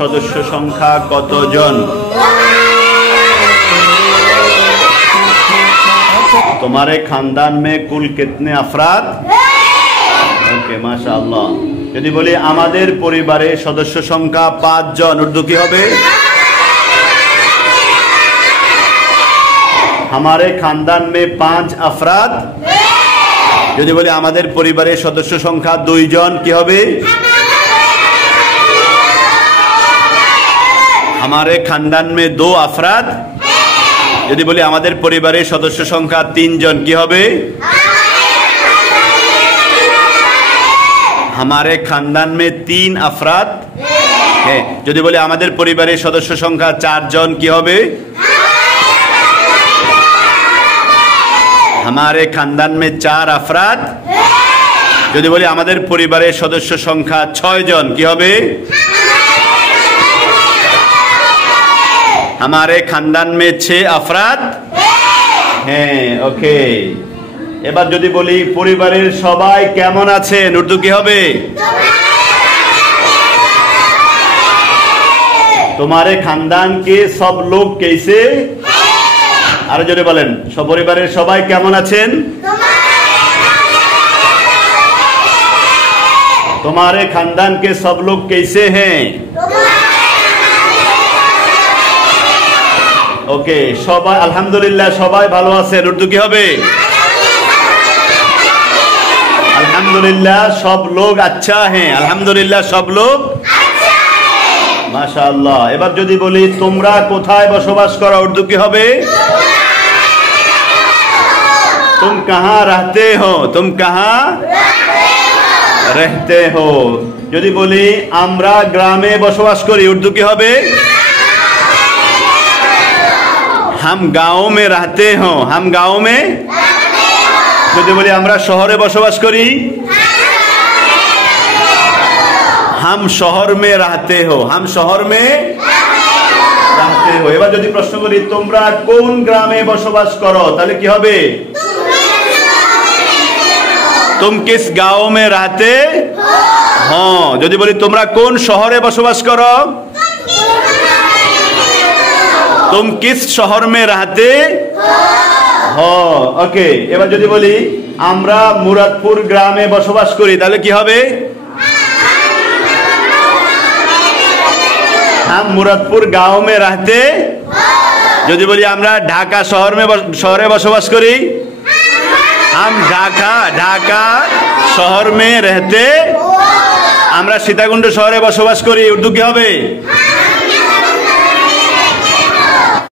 সদস্য সংখ্যা কতজন? तुम्हारे खानदान में कुल कितने अफराद? ओके माशाअल्लाह। यदि बोली आमादेर परिवारे सदस्य संख्या 5 जन, उर्दू की होबे? हमारे खानदान में 5 अफराद। यदि बोली आमादेर परिवारे सदस्य संख्या 2 जन, की होबे? हमारे खानदान में 2 अफराद। यदि बोली आमादेर परिवारे सदस्य संख्या 3 जन, की होबे? हमारे खानदान में 3 अफराद है। यदि बोली आमादेर परिवारे सदस्य संख्या 4 जन, की होबे? हमारे खानदान में 4 अफराद। यदि बोली आमादेर परिवारे सदस्य संख्या 6 जन, की होबे? हमारे खानदान में 6 अफराद हैं। ओके, এবার যদি বলি পরিবারের সবাই কেমন আছেন, উর্দু কি হবে? तुम्हारे खानदान के सब लोग कैसे? আরো জোরে বলেন, সব পরিবারের সবাই কেমন আছেন? तुम्हारे खानदान के सब लोग कैसे हैं? ওকে, সবাই আলহামদুলিল্লাহ সবাই ভালো আছেন, উর্দু কি হবে? अल्हम्दुलिल्लाह सब लोग अच्छा हैं। अल्हम्दुलिल्लाह सब लोग माशाअल्लाह। এবার যদি বলি তোমরা কোথায় বসবাস করো, উর্দু কি হবে? तुम कहाँ रहते हो? तुम कहाँ रहते हो? যদি বলি আমরা গ্রামে বসবাস করি, উর্দু কি হবে? हम गाँव में रहते हो। हम गाँव में। যদি বলি আমরা শহরে বসবাস করি, हम शहर में रहते हो। हम शहर में रहते हो। এবার যদি প্রশ্ন করি তোমরা কোন গ্রামে বসবাস করো, তাহলে কি হবে? तुम किस गांव में रहते हो। যদি বলি তোমরা কোন শহরে বসবাস করো, तुम किस शहर में रहते हो। ওকে, এবার যদি বলি আমরা মুরাদপুর গ্রামে বসবাস করি, তাহলে কি হবে? हम मुरादपुर गांव में रहते। যদি বলি আমরা ঢাকা শহরে বসবাস করি, हम ঢাকা শহর में रहते। আমরা সীতাকুণ্ড শহরে বসবাস করি, উর্দু কি হবে?